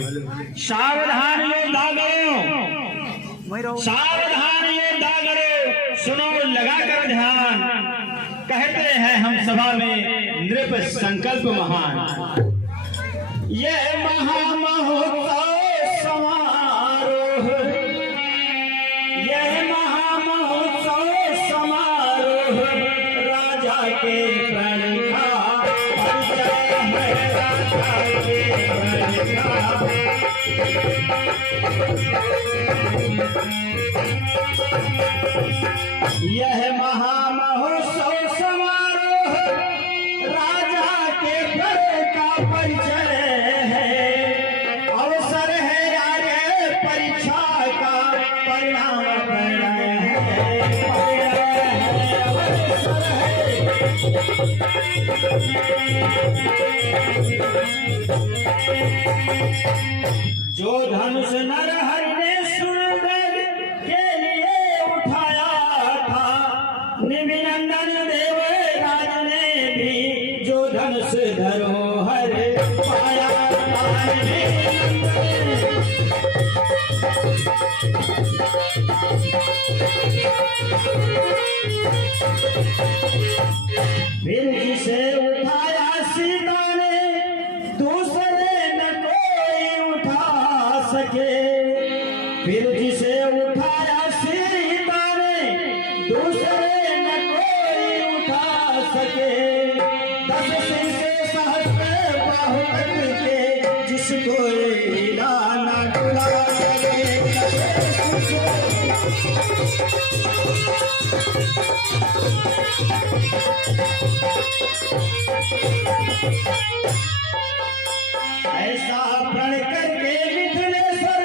सावधान योद्धागणों, सावधान योद्धागणों, सुनो लगा कर ध्यान। कहते हैं हम सभा में नृप संकल्प महान। यह महामहोत्सव समारोह, यह महामहोत्सव समारोह राजा के प्रण का परिचय है, राजा के प्रण का। यह महामहोत्सव समारोह राजा के प्रण का परिचय है। अवसर है आगे परीक्षा का, परिणाम प्रणय है, अवसर है। जो धनुष नरहरि ने सुरगढ़ के लिए उठाया था, निमिनंदन देवराज ने भी जो धनुष धरोहर पाया था। फिर जिसे उठाया सीता ने, दूसरे न कोई उठा सके। फिर जिसे उठाया सीता ने, दूसरे न कोई उठा सके। 10 सिर से सहस्त्र बाहु के, जिसको हीरा न डुला सके। ऐसा प्रण करके विघ्नेश्वर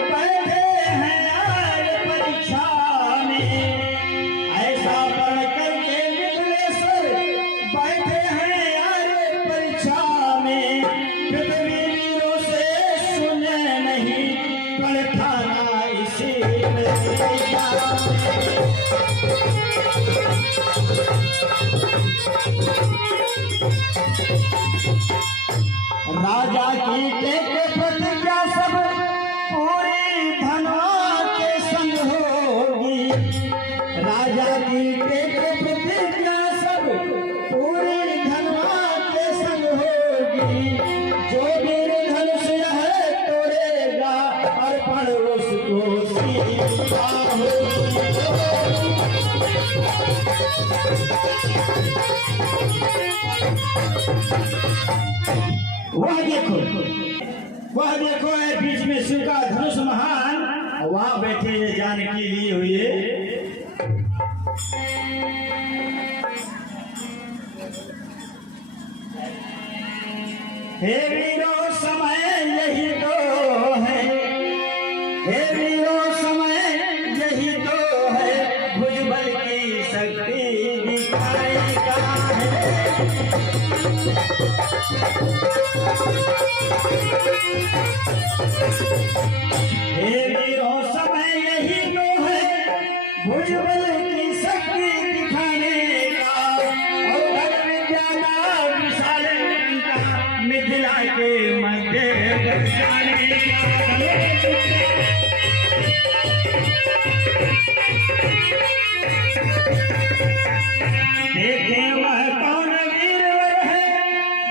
बैठे हैं आज परीक्षा में। ऐसा प्रण करके विघ्नेश्वर बैठे हैं आज परीक्षा में। पृथ्वी वीरों से सुने नहीं, प्रण ठाना इसी में। राजा की टेक प्रतिज्ञा सब पूरी धनवा के संग होगी। राजा की टेक प्रतिज्ञा सब पूरी धनवा के संग होगी। जो वीर धनुष यह तोड़ेगा, अर्पण उसको सीता होगी। वह देखो है बीच में शिव का धनुष महान, वहां बैठे ये जानकी लिए हुए। हे वीरों समय यही तो है, हे वीरों समय यही तो है, भुजबल की शक्ति दिखाएगा है। हे वीरों समय यही तो है, भुजबल की शक्ति दिखाने का। और धन विद्या का विशाल का, मिथिला के मध्य बसाने का। देखे वह कौन वीरवर है,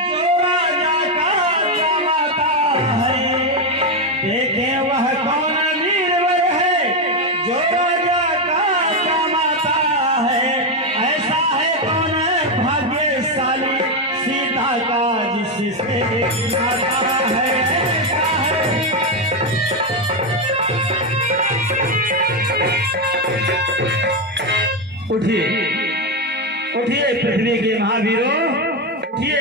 जो राजा का कमाता है। देखे वह कौन वीरवर है, जो राजा का कमाता है। ऐसा है कौन भाग्यशाली, सीता का जिससे नाता है। ऐसा है। उठिए उठिए पृथ्वी के महावीरों, उठिए।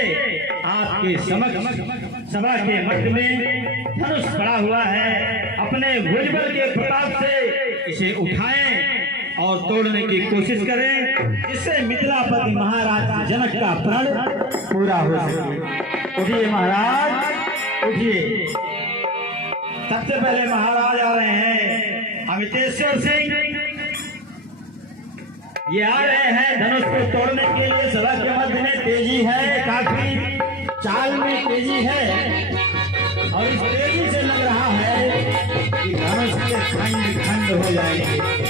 आपके समक्ष सभा के मध्य में धनुष पड़ा हुआ है। अपने भुजबल के प्रताप से इसे उठाएं और तोड़ने की कोशिश करें, जिससे मिथिलापति महाराज जनक का प्रण पूरा हो सके। उठिए महाराज, उठिए। सबसे पहले महाराज आ रहे हैं अमितेश्वर सिंह। ये आ रहे हैं धनुष को तोड़ने के लिए। सभा के मध्य में तेजी है, काफी चाल में तेजी है। और इस तेजी से लग रहा है कि धनुष के खंड खंड हो जाएंगे।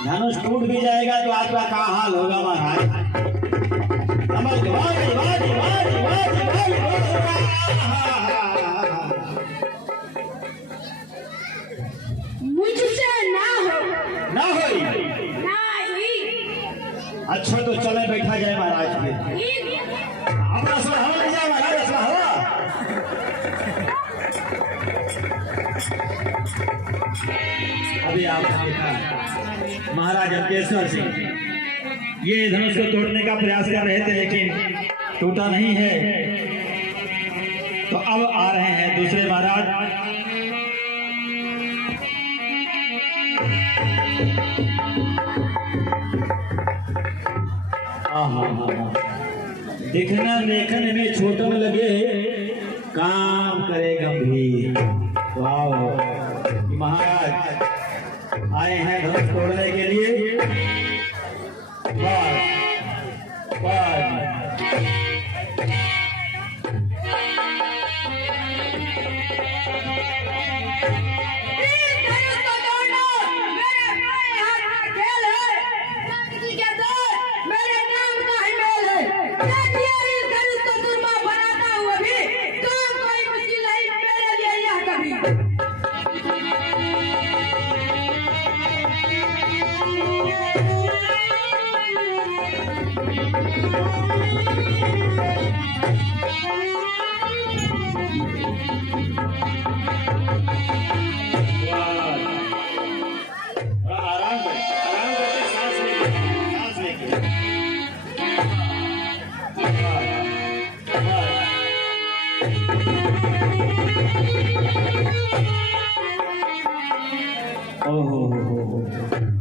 धनुष टूट भी जाएगा तो आपका क्या हाल होगा महाराज। मुझसे ना हो अच्छा तो चले बैठा जाए महाराज के अपना असला हवा नहीं जाए महाराज, असला हवा। अभी आप देखा महाराज अंकेश्वर सिंह ये धनुष को तोड़ने का प्रयास कर रहे थे लेकिन टूटा नहीं है। तो अब आ रहे हैं दूसरे महाराज। दिखना देखने में छोटे में लगे काम करे गंभीर। वाह महाराज आए हैं धनुष तोड़ने के लिए।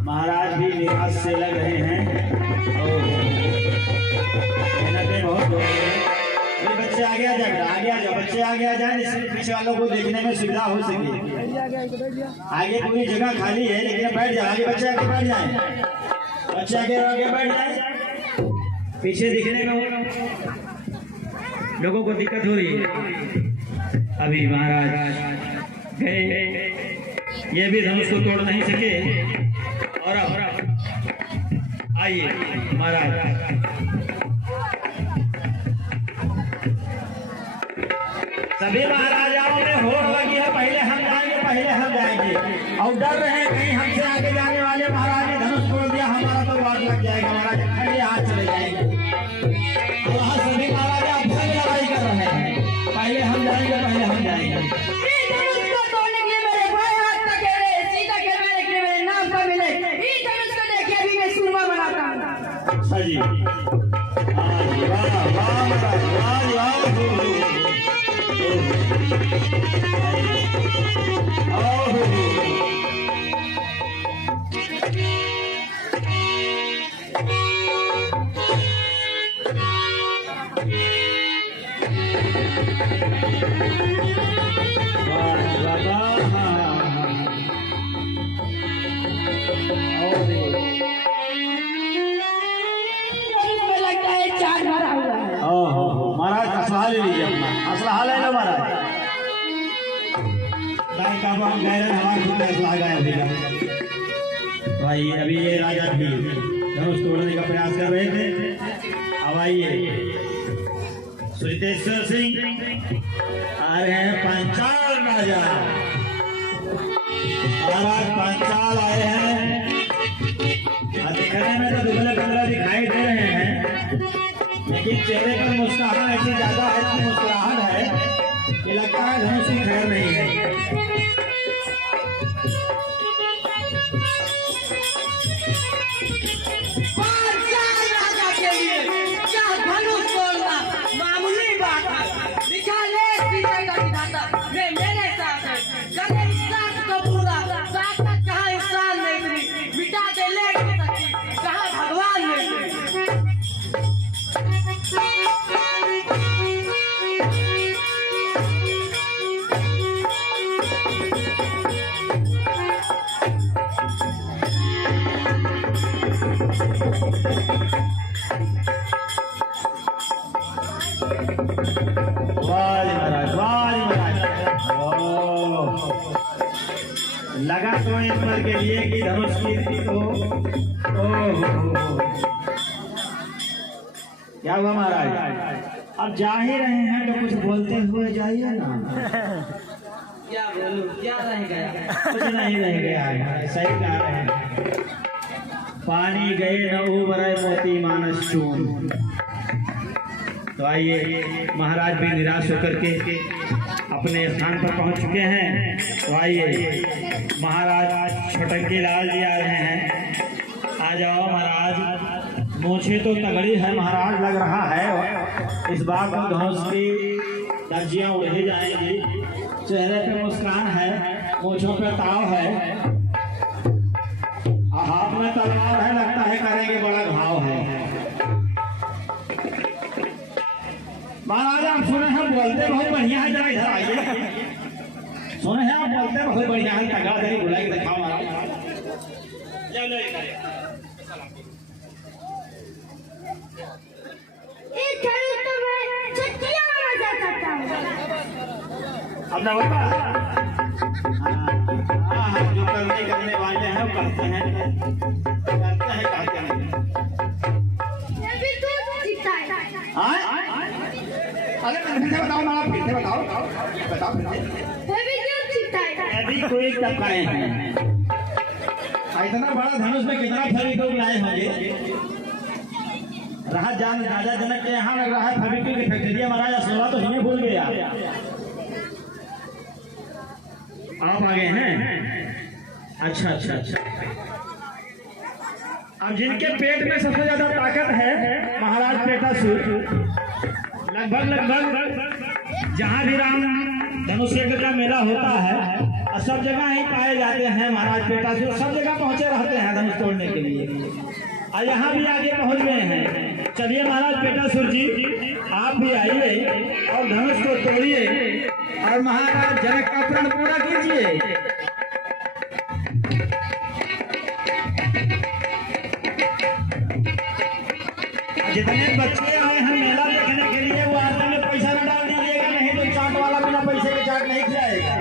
महाराज भी निराश से लग रहे हैं। मेहनतें बहुत हो रही है। बच्चे आगे आ जाए, बच्चे आगे आ जाए, इससे पीछे वालों को देखने में सुविधा हो सके। आगे पूरी जगह खाली है लेकिन बैठ जाए, आगे बच्चे आगे बैठ जाए, बच्चे आगे बैठ जाए, पीछे दिखने में लोगों को दिक्कत हो रही है। अभी महाराज गए, ये भी धनुष को तोड़ नहीं सके। और अब आइए महाराज सभी महाराजाओं में होड़ लगी है, पहले हम जाएंगे और डर रहे हैं कहीं हमसे आगे जाने वाले महाराज ने धनुष तोड़ दिया, हमारा तो वाट लग जाएगा, महाराज खड़े हाथ चले जाएंगे। और वहाँ सभी महाराजा अपनी लड़ाई कर रहे हैं, पहले हम जाएंगे। जी काबू हम गए रहे, हमारे खुद फैसला गया अभी का भाई। अभी ये राजा भी धनुष तोड़ने का प्रयास कर रहे थे। अब आइए सुरितेश्वर सिंह आ रहे हैं पंचाल राजा, और आज पंचाल आए हैं। दिखने में तो दुबले पतले दिखाई दे रहे हैं, लेकिन चेहरे पर मुस्कुराहट ऐसी ज्यादा है, इतनी मुस्कुराहट है कि लगता है धनुष की खैर नहीं है। लगा तो इस पर के लिए कि धनुष की तो क्या हुआ महाराज? अब जा ही रहे हैं तो कुछ बोलते हुए जाइए ना। क्या बोलूं, क्या रह गया? कुछ नहीं रह गया है, सही कह रहे हैं। पानी गए न उबरे मोती मानस चून। तो आइए, महाराज भी निराश होकर के अपने स्थान पर पहुंच चुके हैं। तो आइए, महाराज छोटंकी लाल जी आ रहे हैं। आ जाओ महाराज, मूछें तो तगड़ी है महाराज, लग रहा है इस बार तो धनुष की दर्जियां उड़ ही जाएंगी। चेहरे पे मुस्कान है, मूछों पे ताव है, हाथ में तलवार है, लगता है करेंगे बड़ा घाव है। महाराज आप सुने हैं बोलते बहुत बढ़िया है, जरा इधर आइए। सुने हैं आप बोलते बहुत बढ़िया है, तगड़ा दे बुला के दिखाओ महाराज। अपना बता जो करने वाले हैं करते हैं कहते हैं। अरे फिर से बताओ ना, आप फिर से बताओ अभी कोई तब आए हैं। इतना बड़ा धनुष में कितना फेविक्विक लाए होंगे? राजा जनक के यहाँ लग रहा है फेविक्विक की फैक्ट्री। महाराज असलवा तो हमें भूल गया। आप आ गए हैं? अच्छा अच्छा अच्छा। अब जिनके पेट में सबसे ज्यादा ताकत है महाराज पेटासुर, लगभग जहाँ भी राम धनुष यज्ञ का मेला होता है सब जगह ही पाए जाते हैं महाराज पेटासुर। सब जगह पहुंचे रहते हैं धनुष तोड़ने के लिए, और यहाँ भी आगे पहुंच गए हैं। चलिए महाराज पेटासुर जी, आप भी आइए और धनुष को तोड़िए और महाराज जनक का प्रण पूरा कीजिए। जितने बच्चे आए हैं मेला देखने के लिए वो आदमी में पैसा न डाल दीजिएगा, नहीं तो चाट वाला बिना पैसे के चाट नहीं खिलाएगा।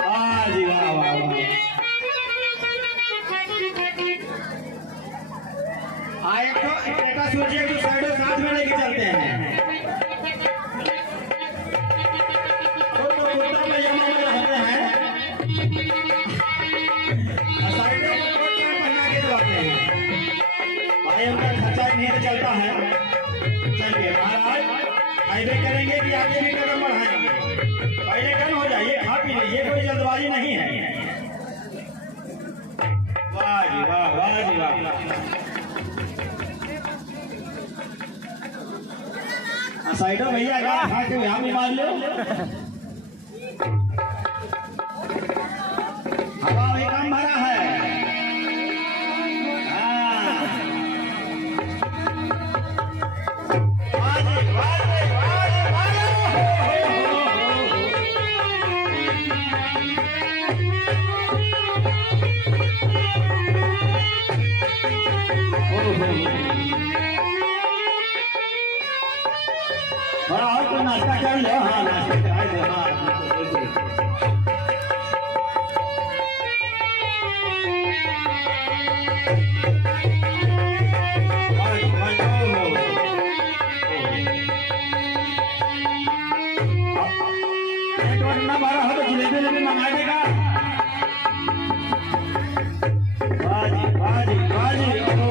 वाह जी वाह वाह वाह। आए तो बेटा सोचिए कि साइडों साथ में लेके चलते हैं। तो कुर्ता पजामा में रहते हैं, साइडों में पहना के चलते हैं। भाई उनका खर्चा नहीं तो चलता है। चलिए महाराज, हाईवे करेंगे कि आगे भी कदम बढ़ाएंगे? पहले टर्न हो जाइए, खा पी लीजिए, कोई जल्दबाजी नहीं है। वाह जी वाह, वाह जी वाह। साइडो भैया खा के यहाँ भी मार लो। हवा भी कम भरा है। नाश्ता कर लो। हाँ नाश्ता करा दो। मंगा देगा। बाजी बाजी बाजी, ओहो।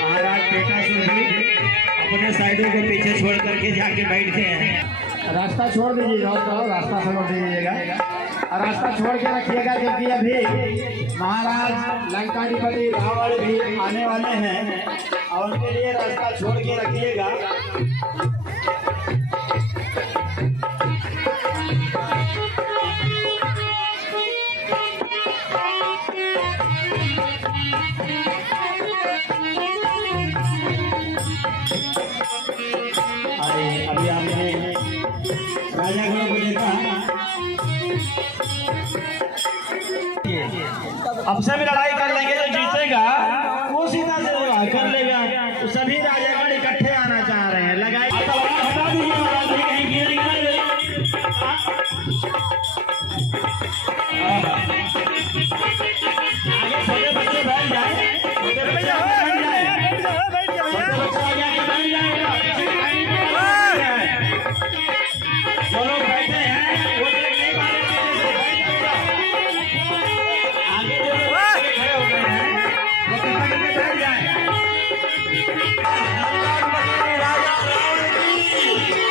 महाराज बेटासुर भी अपने साइडों को पीछे छोड़ करके जाके बैठे हैं। रास्ता छोड़ दीजिएगा, रास्ता छोड़ दीजिएगा और रास्ता छोड़ के रखिएगा, क्योंकि अभी महाराज लंकाधिपति रावण भी आने वाले हैं और उनके लिए रास्ता छोड़ के रखिएगा। अभी आपने राजा घोड़ा को देखा, अब से भी लड़ाई कर लेंगे जो जीतेगा वो सीधा से विवाह कर लेगा। तो सभी राजागण इकट्ठे आना चाह रहे हैं। लगाए हटा दीजिए महाराज, कहीं गिरेंगे आगे छोटे बच्चे बैठ जाए, छोटे बच्चे बैठ जाए, छोटे बच्चे आगे बैठ जाएगा। जो लोग बैठे हैं वो देख नहीं पा रहे, आगे जो लोग खड़े हो गए हैं वो बैठ जाए। राजा रावण की सामने देखिए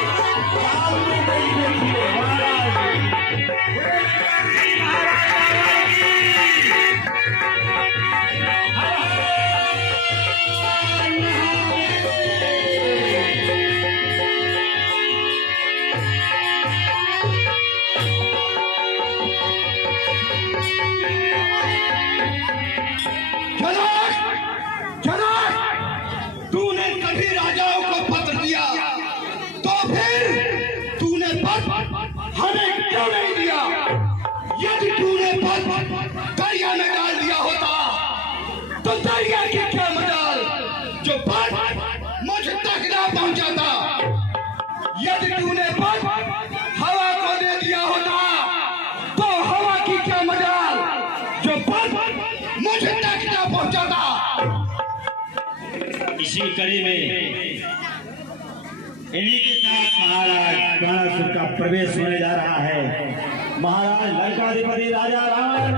तूने कभी राजाओं को पत्र दिया तो फिर तूने पत्र हमें क्यों नहीं दिया? यदि तूने पत्र दरिया में डाल दिया होता तो दरिया की क्या मजाल जो पत्र मुझ तक ना पहुंचाता। यदि तूने पत्र हवा को दे दिया होता तो हवा की क्या मजाल जो पत्र मुझ तक ना पहुंचाता। इसी कड़ी में इन्हीं के साथ महाराज बाणासुर का प्रवेश होने जा रहा है। महाराज लंकाधिपति राजा रावण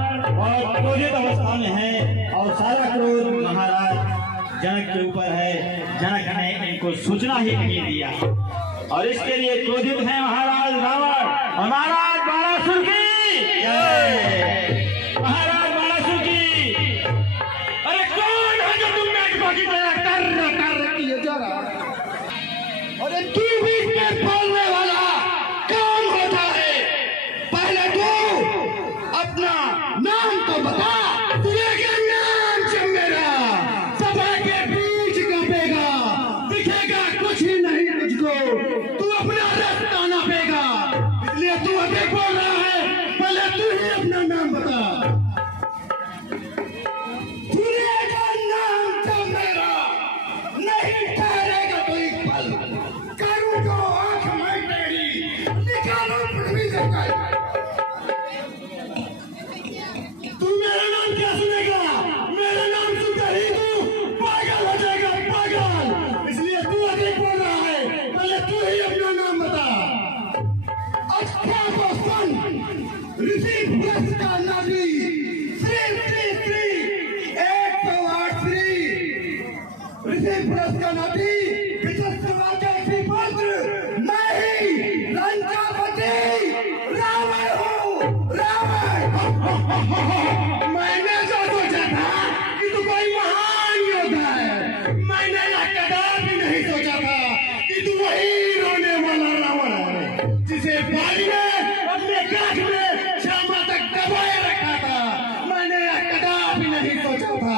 और क्रोधित अवस्था में है और सारा क्रोध महाराज जनक के ऊपर है। जनक ने इनको सूचना ही नहीं दिया और इसके लिए क्रोधित है महाराज रावण और महाराज बाणासुर की जय। महाराज बाणासुर की। अरे कौन है जो तुम नाटकों की तरह अरे तू बीच में बोलने वाला कौन होता है? पहले तू अपना नाम तो बता। तुझे क्या नाम से मेरा सभा के बीच कांपेगा, दिखेगा कुछ ही नहीं तुझको, तू अपना रास्ता नापेगा। इसलिए तू अभी बोल रहा है, पहले तू ही अपना नाम बता। तुझे क्या नाम तो मेरा नहीं ठहरेगा कोई पल। करूं जो आंख में तेरी निकालो पृथ्वी से कल। तू मेरा नाम क्या सुनेगा? मेरा नाम सुनकर ही तू पागल हो जाएगा, पागल। इसलिए तू अधिक बोल रहा है, पहले तू ही अपना नाम बता। 18 सन ऋषि भ्रष्ट का नाभी श्री श्री श्री 108 श्री ऋषि भ्रष्ट का नाभी मैं ही लंकापति रावण हूँ। रावण मैंने जो सोचा था कि तू कोई महान योद्धा है, मैंने कदापि नहीं सोचा था कि तू वही रोने वाला रावण है जिसे बाली ने अपने काख में शामा तक दबाए रखा था। मैंने कदापि नहीं सोचा था।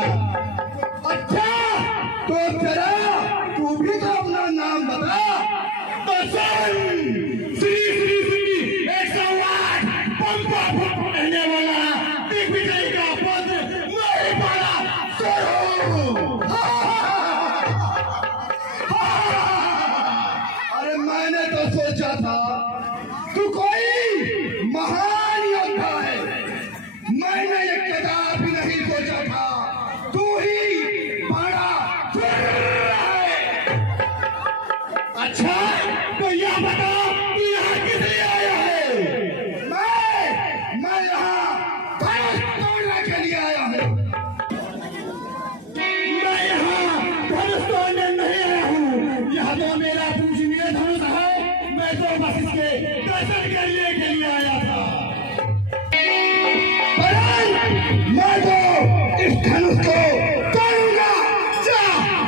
हूँ। अरे मैंने तो सोचा था तू कोई महान योद्धा है, मैंने ये कदापि नहीं सोचा था तू ही बड़ा है। अच्छा तो यह बता तू यहाँ किस लिए आया है? मैं यहाँ धनुष तोड़ने के लिए आया हूँ। मैं यहाँ धनुष तोड़ने नहीं आया हूँ, यह तो मेरा पूजनीय धनुष है, मैं तो बस इसके दर्शन करने के लिए आया था। मैं तो इस धनुष को तोड़ूंगा। जा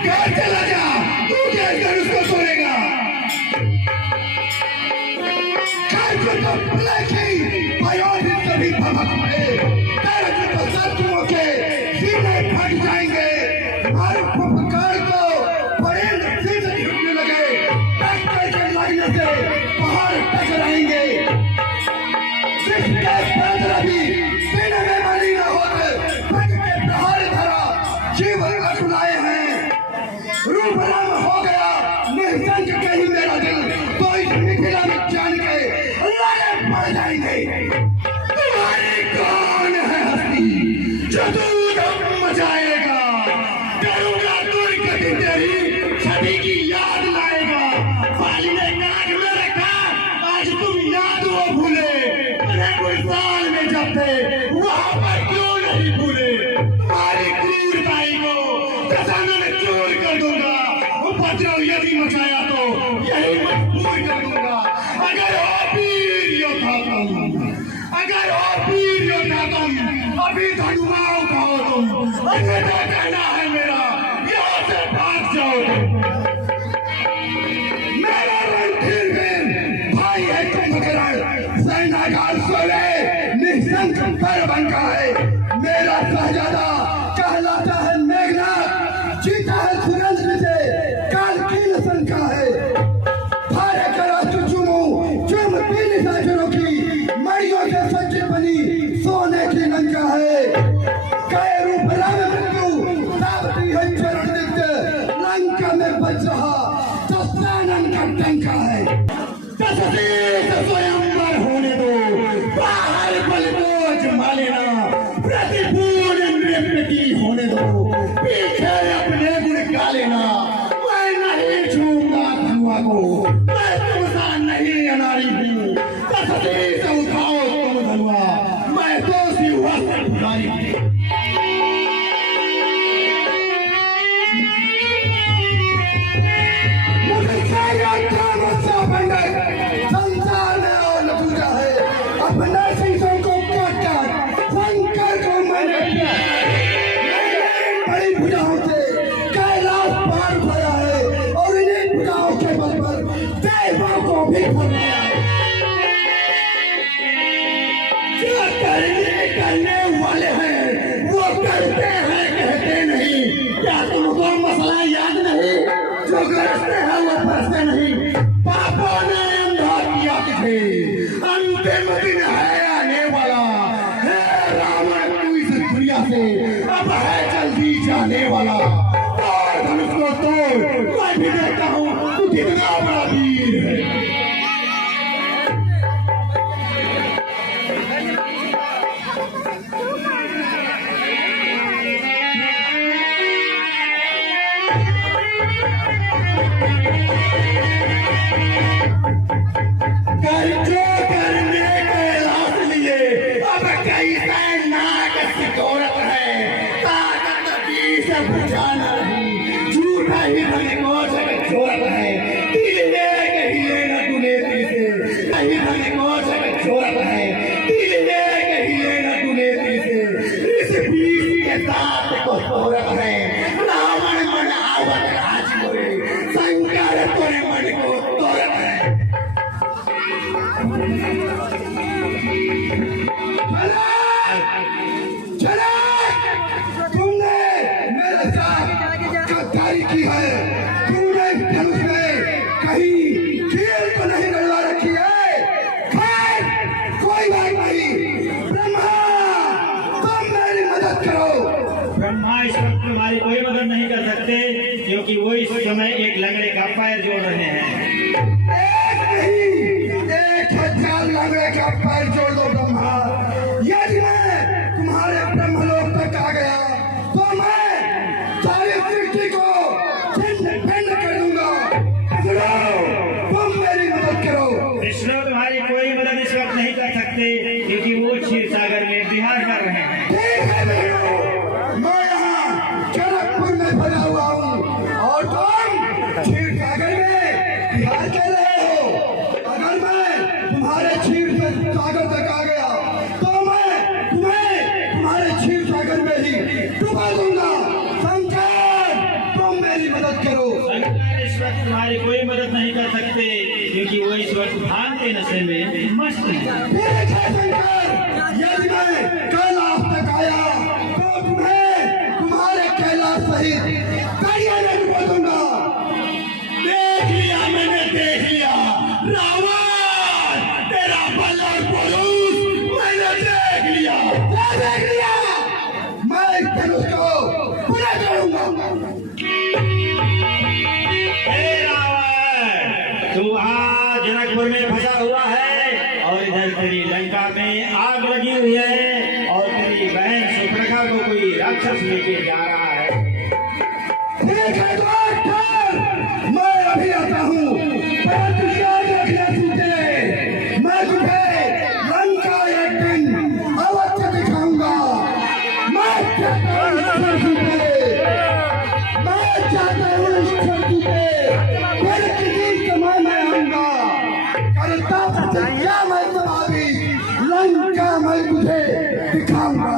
घर चला जा, तू क्या इस धनुष को तोड़ेगा? तो सभी भमक में तेरे शत्रुओं के सीने फट जाएंगे। हमारे फुफकार को बड़े सीधे झुकने लगे, ट्रैक्टर के लगने से पहाड़ टकराएंगे। जिसके पैदल भी सीने में बली न होकर फट के प्रहार धरा जीवन अटुलाए हैं। रूप राम हो गया निःसंग के ही मेरा दिल, तो इस मिथिला में जान के लाले पड़ जाएंगे। तुम्हारी कौन है हस्ती जो धूम मचाएगा? करूंगा दुर्गति तेरी सभी की याद लाएगा। वाली ने नाक में रखा, आज तुम याद वो भूले। अरे कोई साल में जब थे वहां पर क्यों नहीं भूले? तुम्हारी क्रूरताई को खजाना में चोर कर दूंगा। उपद्रव यदि मचाया तो यही मजबूर कर दूंगा। अगर हो वीर योद्धा तुम, अगर हो वीर योद्धा तुम, अभी धनुआ उठाओ तुम, अन्यथा कहना है मेरा यहाँ से भाग जाओ तुम। मेरा रणधीर वीर भाई है कुंभकर्ण, सेनागार सोले निःशंक पर बनका है। मेरा शहजादा कहलाता है मेघनाथ, जीता है सुरेंद्र से काल की शंका है। भारे करा चुम पीली साजरों की मड़ियों से सज्जित बनी सोने की लंका है। कई रूप राम मृत्यु सावती है चरण दिग्ध, लंका में बच रहा दशानन का डंका है। स्वयंवर होने दो, बाहर बलबोज मालेना, प्रतिपूर्ण नृत्य की होने दो, पीछे अपने गुण गा लेना। मैं नहीं छूंगा धनुआ को, मैं तुमसा नहीं अनारी हूँ। कसती से उठाओ तुम धनुआ, मैं दोषी हुआ पुजारी हूँ। संसार में और पूजा है अपना शीशों को काट शंकर को मैंने बड़ी भुजाओं से कैलाश पार खोया है, और इन्हीं भुजाओं के बल पर देवों को भी खोया है। जो करने वाले हैं वो करते हैं, कहते नहीं। क्या तुमको मसला याद नहीं? जो करते हैं वो फंसते नहीं। पापों ने अंधा किया तुझे, अंतिम दिन है आने वाला है। रावण तू इस दुनिया से अब है जल्दी जाने वाला। तोड़ धनुष को तोड़, मैं भी देखता हूँ तू कितना बड़ा वीर है। जो करने के लाभ लिए अब कैसे नाक सिकोरत है। ताकत की से बुझाना नहीं, झूठा ही धनी को जगत छोड़त है। दिल में कहीं न तूने दिल से, कहीं धनी को जगत छोड़त है। दिल में कहीं न तूने दिल से, इस बीच के साथ को छोड़त है। रावण मन आवत राज मोरे, शंकर तोरे मन को तोड़त है। चला तुमने मेरे साथ गद्दारी की है। तूने धनुष में कहीं कील तो नहीं डलवा रखी है। खैर कोई बात नहीं, ब्रह्मा तुम मेरी मदद करो। ब्रह्मा इस वक्त तुम्हारी तुम्हारी कोई मदद नहीं कर सकते, क्योंकि वो इस समय एक लंगड़े का पैर जोड़ रहे हैं। एक नहीं, 1000 लंगड़े का पैर जोड़ दो ब्रह्मा। यदि मैं तुम्हारे ब्रह्मलोक तक आ गया तो मैं सारी सृष्टि को छिन्न-भिन्न कर दूंगा। तुम मेरी मदद करो। विष्णु तुम्हारी कोई मदद इस वक्त नहीं कर सकते, क्योंकि वो क्षीर सागर में विहार कर रहे हैं। ठीक है बहनों, मैं यहाँ जनकपुर में फंसा हुआ हूँ और तुम क्षीर सागर में विहार कर रहे हो। अगर मैं तुम्हारे क्षीर सागर तक आ गया तो मैं तुम्हें तुम्हारे क्षीर सागर में ही डुबा दूंगा। शंकर, तुम मेरी मदद करो। शंकर इस वक्त तुम्हारी कोई मदद नहीं कर सकते, क्योंकि वो इस वक्त भांग के नशे में मस्त है। ठीक है शंकर, यदि मैं कैलाश तक आया तो तुम्हें तुम्हारे कैलाश सहित दरिया में डुबा दूंगा। देख लिया मैंने, देख लिया रावण, तेरा बल और पुरुष मैंने देख लिया। क्या देख लिया? मैं इस धनुष को पूरा करूंगा। हे रावण, तू वहाँ जनकपुर में फंसा हुआ है और इधर तेरी लंका में आग लगी हुई है और तेरी बहन सुप्रखा को कोई राक्षस लेके जा रहा है। ठीक है डॉक्टर, मैं अभी आता हूँ। परंतु याद रखना सीते, मैं तुझे लंका एक दिन अवश्य दिखाऊंगा। मैं चाहता हूँ इस धरती पे, मैं चाहता हूँ इस धरती पे फिर किसी समय में आऊंगा। करता प्रतिज्ञा मैं तुम्हारी, लंका मैं तुझे दिखाऊंगा।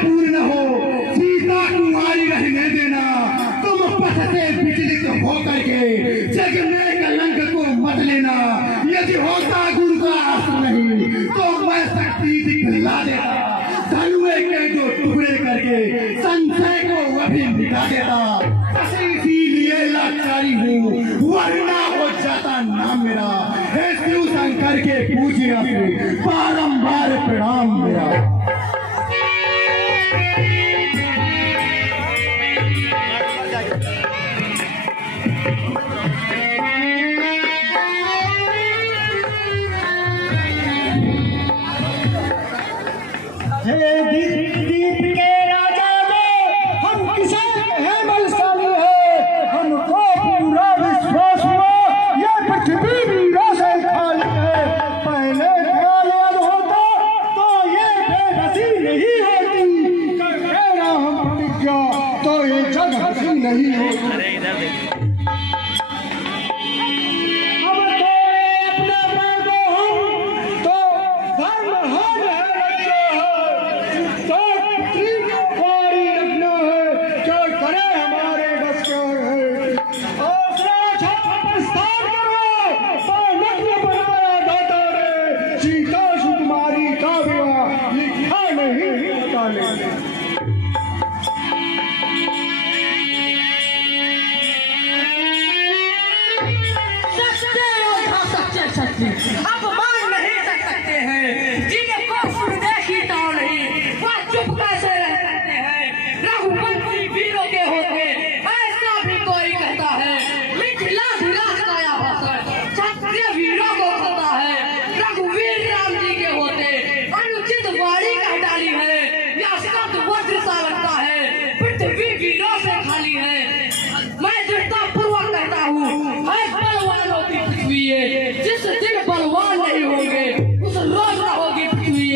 पूर्ण हो, सीता कुमारी रहने देना। तुम पथ से विचलित होकर के जग में कलंक को मत लेना। यदि होता गुरु का आश्रय नहीं तो मैं शक्ति दिखला देता। धनुए के दो टुकड़े करके संशय को अभी मिटा देता। इसीलिए लाचारी हूँ, वरना हो जाता नाम मेरा। हे शिव शंकर के पूज्य बारंबार प्रणाम मेरा। दीप के राजा में हम किसे हैं बलशाली है। हमको पूरा विश्वास हुआ ये पृथ्वी वीरों से खाली है। पहले ख्याल याद होता तो ये बेबसी नहीं होती। करके ना हम प्रतिज्ञा तो ये जग हसी नहीं होती। अब मान नहीं कर सकते हैं, जिन्हें कोई सुनदेखी तो नहीं, वह चुप कैसे रह सकते हैं। रघुवंशी वीरों के होते ऐसा भी कोई कहता है। मिथिला धीराज का यह भाषण क्षत्रिय वीरों को कहता है। रघुवीर राम जी के होते अनुचित वाणी कह डाली है। यह शब्द वज्र सा लगता है, पृथ्वी वीरों से खाली है। मैं दृढ़ता पूर्वक कहता हूँ, है बलवानों की पृथ्वी है। जिस दिन बलवान नहीं होंगे उस रोज न होगी पृथ्वी।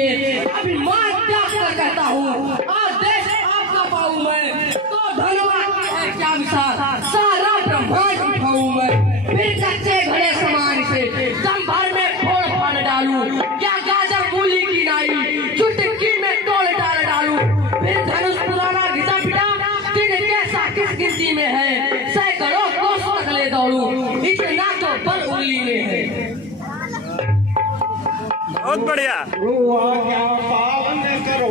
अभिमान त्याग कर कहता हूँ, आज देश आपका पाऊँ मैं तो धन्यवाद है क्या विशाल। सारा ब्रह्मांड उठाऊँ मैं, फिर कच्चे घड़े समान से दम भर में फोड़ फाड़ डालूं। क्या गाजर मूली की नाई चुटकी में तोड़ डाल डालूं। फिर धनुष पुराना घिसा पिटा दिन कैसा किस गिनती में है। सैकड़ों कोस तक ले दौड़ूं, इतना तो बल उंगली में है। बहुत बढ़िया। आज्ञा पावन करो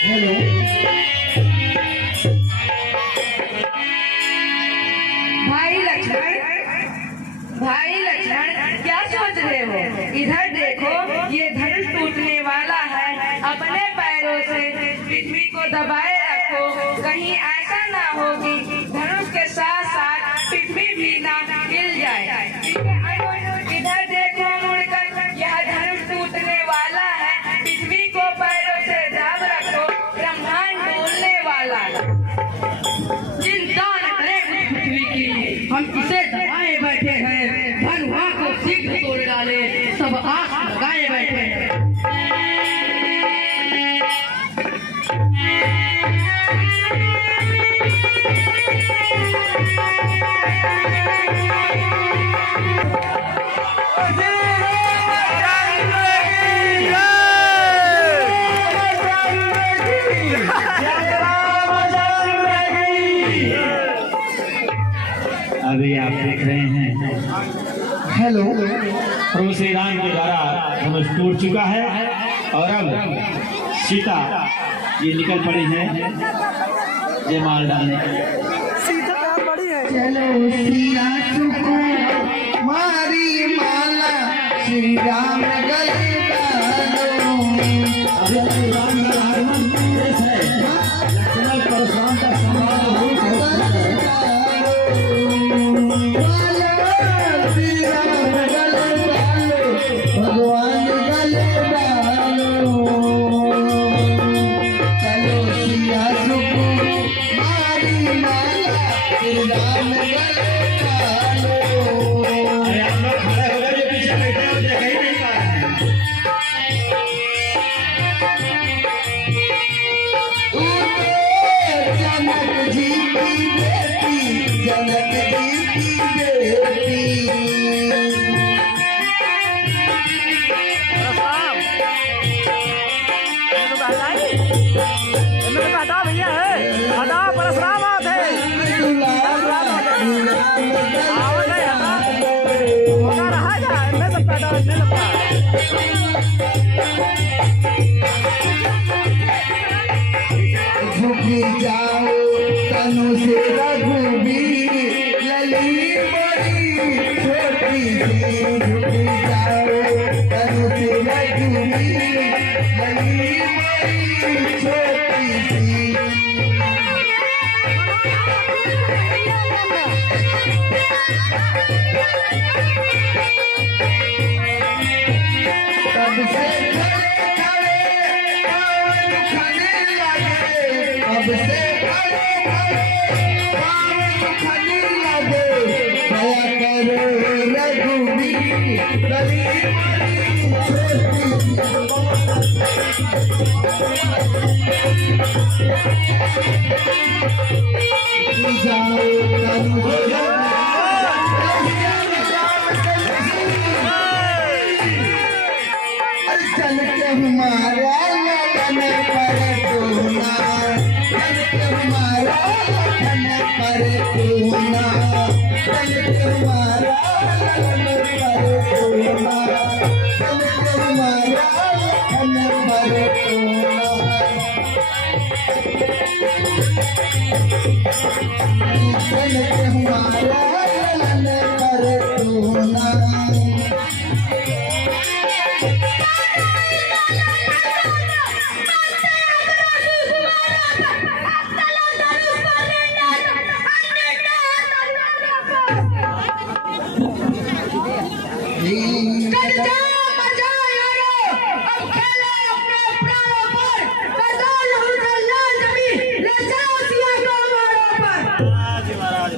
हेलो भाई लक्ष्मण क्या सोच रहे हो? इधर देखो, ये धनुष टूटने वाला है। अपने पैरों से पृथ्वी को दबाए रखो, कहीं ऐसा ना हो कि धनुष के साथ साथ पृथ्वी भी ना हिल जाए। इधर देखो मुड़कर, यह धनुष टूटने वाला है। पृथ्वी को पैरों से दाब रखो, ब्रह्मांड डोलने वाला है। चिंता न करें पृथ्वी की, हम इसे दबाए बैठे हैं। धनुआ को शीघ्र तोड़ डाले, सब आस लगाए बैठे हैं। अभी आप देख रहे हैं हेलो प्रभु श्री राम के द्वारा धनुष टूट चुका है और अब सीता ये निकल पड़ी है ये माल डालने के लिए। चलो सिया चुको मारी माला श्री राम गले डालो। अभी श्री राम का आगमन देश है, लक्ष्मण परशुराम का समारोह हो भगवान गले डालो। चलो सिया चुको मारी माला श्री राम गले डालो। अरे आप लोग खड़े हो गए, जो पीछे बैठे हो देख ही नहीं पा रहे हैं। जनक जी की बेटी, जनक जी की बेटी। झुकी जाओ तनु से रघुबीर, लली बड़ी छोटी सी। झुकी जाओ तनु से रघुबीर, लली बड़ी छोटी सी। तब से खड़े खड़े पावन खने लगे। तब से खड़े खड़े पावन खने लगे। दया करो रघुबीर, गली छोटी जाओ तनु चल के हमारा लगन पर टूना, चल के हमारा लगन पर टूना, चल के हमारा लगन पर टूना, चल के हमारा लगन पर टूना। चल के हमारा लगन पर टूना।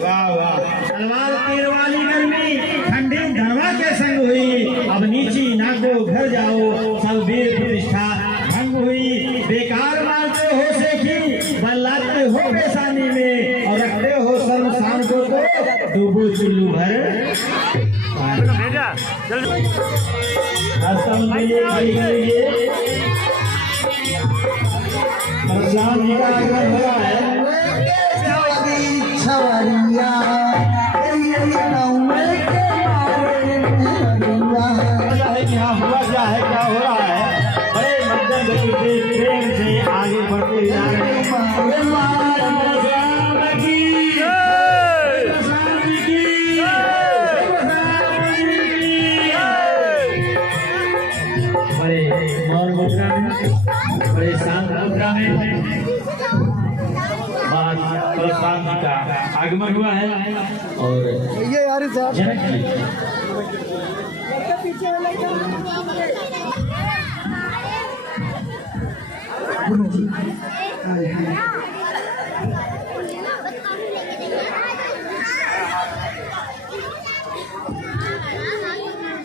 वाह वाह, तलवार तीर वाली गर्मी ठंडी धनवा के संग हुई। अब नीची नागो घर जाओ, सब वीर प्रतिष्ठा भंग हुई। बेकार मारते हो सेखी, बल्लाते हो पेशानी में, और रखते हो शर्मसार को तो डूबो चुल्लू भर। परशुराम जी का आगमन हो रहा है। छवरिया क्या हुआ, क्या है, क्या हो रहा है? बड़े मध्यम गति से प्रेम से आगे बढ़ते बाद परशुराम जी का आगमन हुआ है और ये यार जनक जी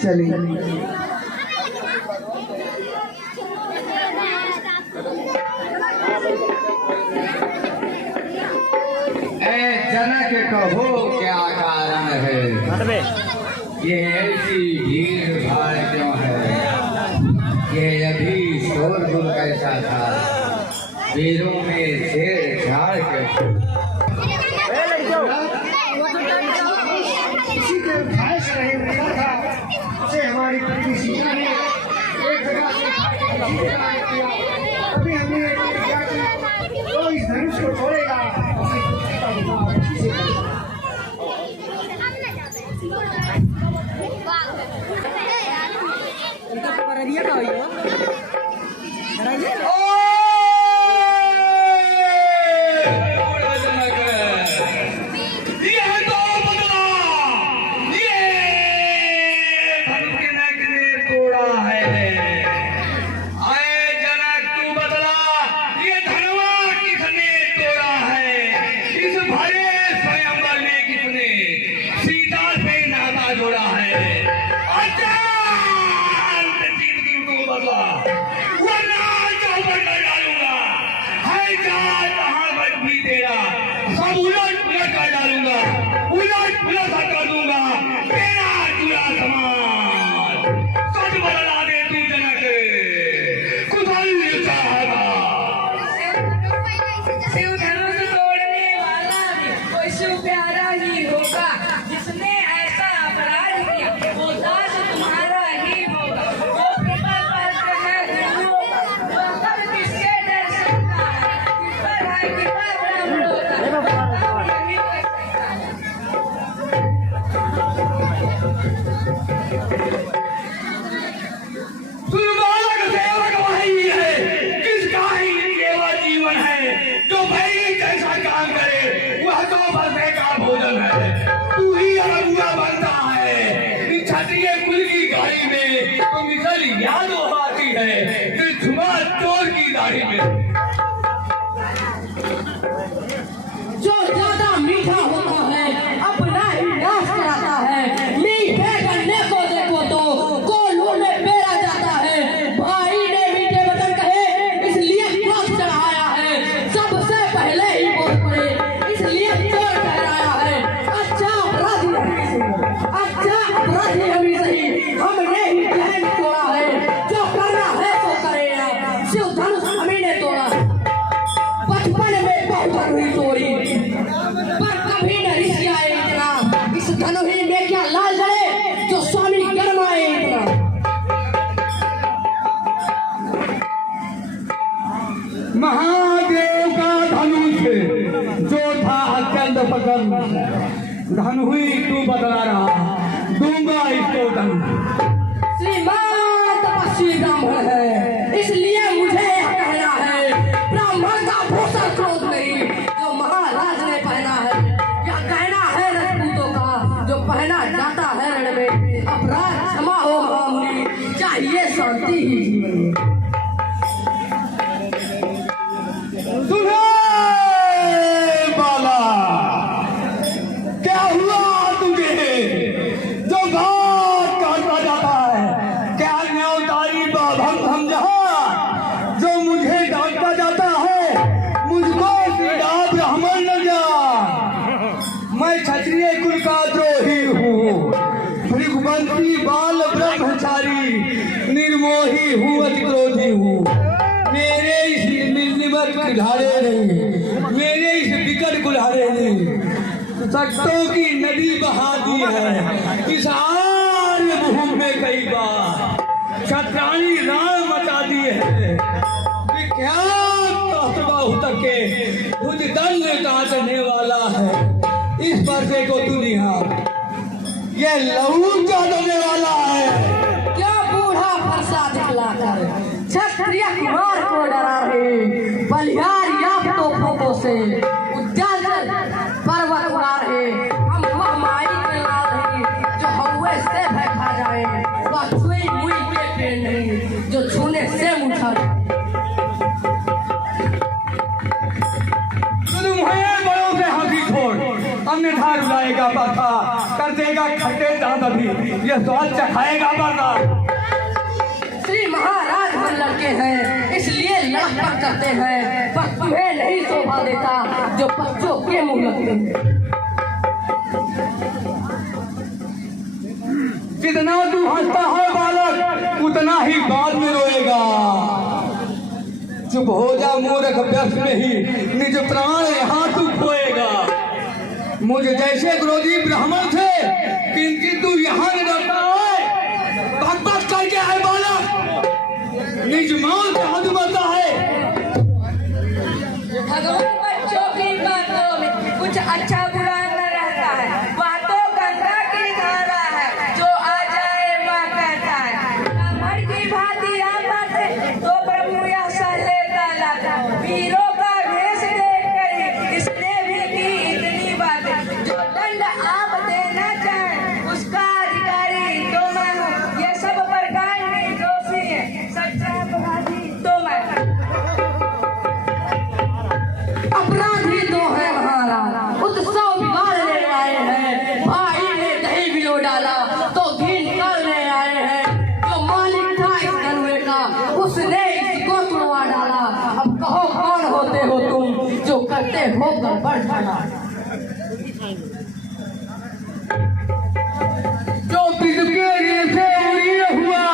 चलिए जनक कहो क्या कारण है, ये ऐसी भीड़ भाड़ क्यों है, ये अभी शोरगुल कैसा था, वीरों में छेड़छाड़ क्यों। किसी के ख्वाहिश रहे हुआ था उसे हमारी पत्नी सीता ने एक जगह से किया। अभी हमने क्या कि वो इस धनुष को छोड़ेगा जो ज्यादा मीठा होता है अपना ही नाश कराता है। मीठे गन्ने को देखो तो कोल्हू में पेरा जाता है। भाई ने मीठे वचन कहे इसलिए क्रोध चढ़ाया है। सबसे पहले ही बोल पड़े इसलिए चोर ठहराया है। अच्छा अपराधी हमी सही हमने ही ध्यान तोड़ा है। जो करना है तो करेगा। शिव धनुष हमी ने तोड़ा। बचपन में बहुत हुई तोड़ी पर कभी न रिसियाए इतना। इस धनुही में क्या लाल जड़े जो स्वामी गरमाए इतना। महादेव का धनुष जो था अत्यंत पसंद, धन हुई तू बतला रहा, दूंगा इसको दंड। श्रीमान तपस्वी ब्राह्मण है इसलिए मुझे यह कहना है। ब्राह्मण का भूषण क्रोध नहीं जो महाराज ने पहना है। यह कहना है राजपूतों का जो पहना जाता है रण में। अपराध क्षमा हो महामुनि चाहिए शांति ही जीवन में। बाला क्या हुआ तुझे जो घाट काटा जाता है? क्या न्यौतारी बाभंग समझा जो मुझे डांटा जाता है? मुझको सीधा ब्राह्मण न जा, मैं क्षत्रिय कुल का द्रोही हूँ। भृगुवंशी बाल ब्रह्मचारी निर्मोही हूँ, अति क्रोधी हूँ। मेरे इस निर्निमक कुल्हाड़े नहीं, मेरे इस विकट कुल्हाड़े नहीं सत्तों की नदी बहा दी है। इस आर्य भूमि में कई बार क्षत्राणी राण मचा दी है। विख्यात बाहु तक के भुज दंड काटने वाला है। इस पर्दे को तू निहार, ये लहू चाटने वाला है। क्या बूढ़ा फरसा दिखलाकर क्षत्रिय कुमार को डरा रहे। बलिहार कितने धार उड़ाएगा बाथा, कर देगा खट्टे दांत अभी, ये स्वाद चखाएगा बाथा। श्री महाराज हम लड़के हैं इसलिए लड़कर करते हैं, पर तुम्हें नहीं शोभा देता जो बच्चों के मुंह लगते हैं। जितना तू हंसता है बालक उतना ही बाद में रोएगा। चुप हो जा मूर्ख, व्यर्थ में ही निज प्राण यहाँ तू खोएगा। मुझ जैसे क्रोधी ब्राह्मण थे किंतु तू यहाँ नहीं रहता है, बात बात करके है बालक, निज मान का हद बनता है। भगवान बच्चों की बातों में कुछ अच्छा बुरा न रहता है, बातों गंगा की धारा है जो आ जाए माँ कहता है। ब्राह्मण की भांति आमत है तो ब्रह्म यह सह लेता लाता, वीरों का वेश देख कर इसने भी की इतनी बातें, जो दंड आप देना चाहे उसका अधिकारी तो मैं हूँ, ये सब प्रकार निर्दोषी है, सच्चा अपराधी तो मैं। अपराधी तो है महाराज, उत्सव बिगाड़ने आए हैं, भाई ने दही बिलो डाला तो घी निकालने आए हैं, जो मालिक था इस धनुए का उसने इसको तुड़वा डाला। अब कहो कौन होते हो तुम जो करते हो गड़बड़ ठाना। जो किसके ऋण से उड़ी हुआ,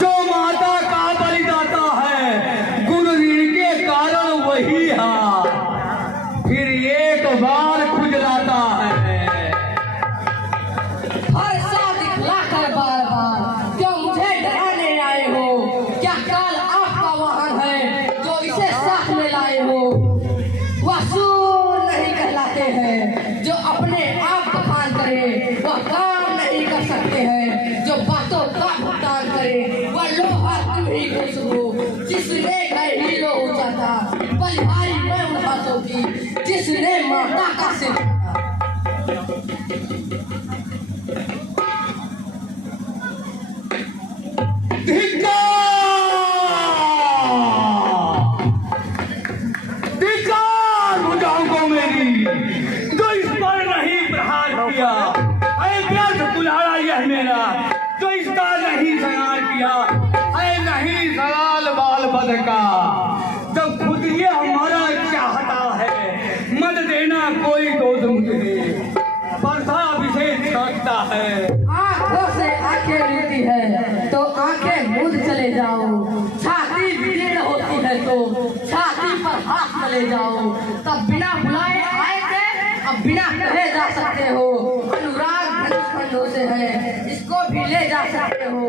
जो माता का बलिदाता है, गुरु ऋण के कारण वही है, फिर एक बार खुजलाता है। हर साल दिखलाकर बार बार क्यों मुझे डराने आए हो, क्या काल आपका वाहन है जो इसे साथ में लाए हो। वसूल नहीं कहलाते हैं जो अपने आप बखान करे, वह काम नहीं कर सकते हैं जो बातों का भुगतान करे। वह लोहा तुम ही खुश हो जिसने घर हीरो ऊंचा था, बलिहारी मैं उन बातों की जिसने माता का सिर काटा। धिक्कार भुजाओं को मेरी, जो इस पर नहीं प्रहार किया, ऐ व्यर्थ कुल्हाड़ा यह मेरा, जो इसका नहीं संहार किया, ऐ नहीं सलाल बाल बद का, जब खुद ये हमारा चाहता है, मत देना कोई दोष मुझे, परसा अभिषेक छाटता है। आंखों से आंखें मिलती है तो आंखें मूंद चले जाओ, छाती विदीर्ण होती है तो छाती पर हाथ चले जाओ, तब बिना बुलाए आए थे अब बिना कहे जा सकते हो। अनुराग धनुष से है इसको भी ले जा सकते हो,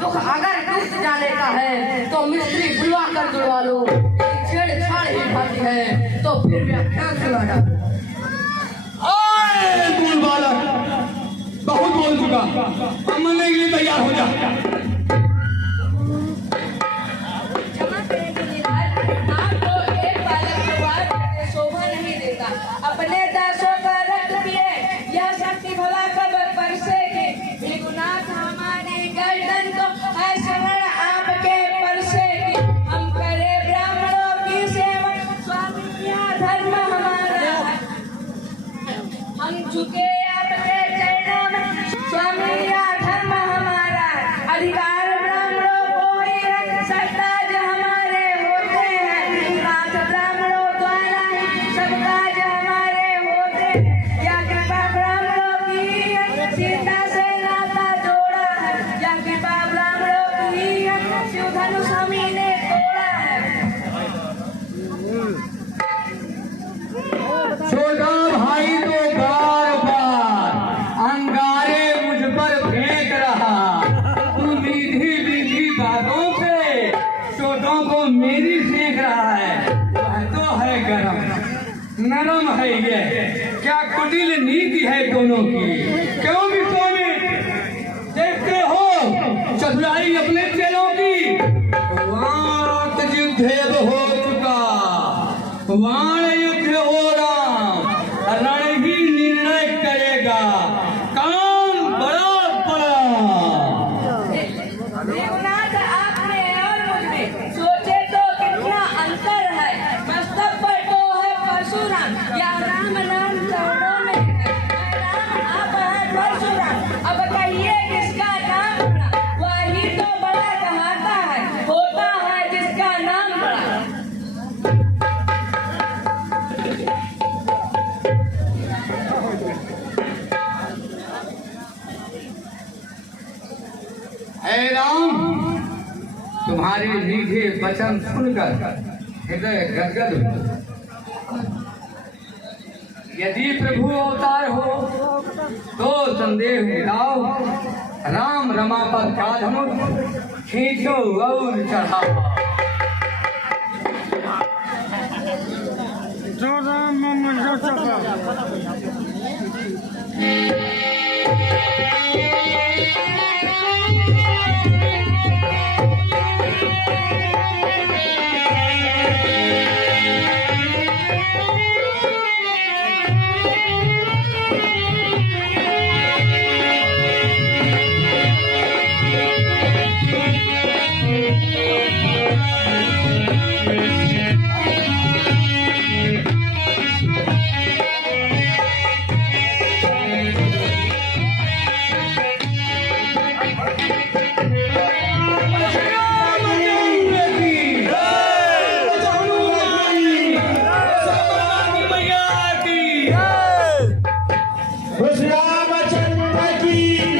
दुख अगर टूट जाने का है तो मिस्त्री बुलवा कर जुड़वा लो, छेड़छाड़ ही भाती है तो फिर व्याख्यान सुना डालो। बोल बालक, बहुत बोल चुका, अब मरने के लिए तैयार हो जा। क्षमा करें गिरिराज, आपको एक बालक को वार करके शोभा नहीं देता, अपने दासों का रक्त पिए यह शक्ति भला कब परसेगी, विगुनाथ हमारी गर्दन को है शरण आपके परसेगी। हम करे ब्राह्मणों की सेवा स्वामी यह धर्म हमारा है, हम झुके आपके चरणों में स्वामी यह धर्म हमारा है। अधिकार ब्राह्मणों को ही है, सरताज हमारे होते हैं, नाथ ब्राह्मणों द्वारा ही सब काज हमारे होते हैं। या कृपा ब्राह्मणों की है, सीता से नाता जोड़ा है, या कृपा ब्राह्मणों की है, शिव धनुष हमी ने तोड़ा है। छोटा भाई तो बार बार अंगारे मुझ पर फेंक रहा, तू मीठी मीठी बातों से छोटों को मेरी सेक रहा है। तो है गरम नरम है ये, क्या कुटिल नीति है दोनों की, क्यों भी स्वामी देखते हो चतुराई अपने चेलों की। वात युद्ध हो चुका, वाण युद्ध हो राम, रण ही निर्णय करेगा, काम बड़ा बड़ा। देवनाथ आपने और मुझ में सोचे तो कितना अंतर है, मस्तक पर तो है परशुराम, या राम नाम चरणों में वचन सुनकर हृदय गदगद हुआ। यदि प्रभु अवतार हो तो संदेह मिटाओ, राम रमापद काधमुख खींचो और चढ़ाओ।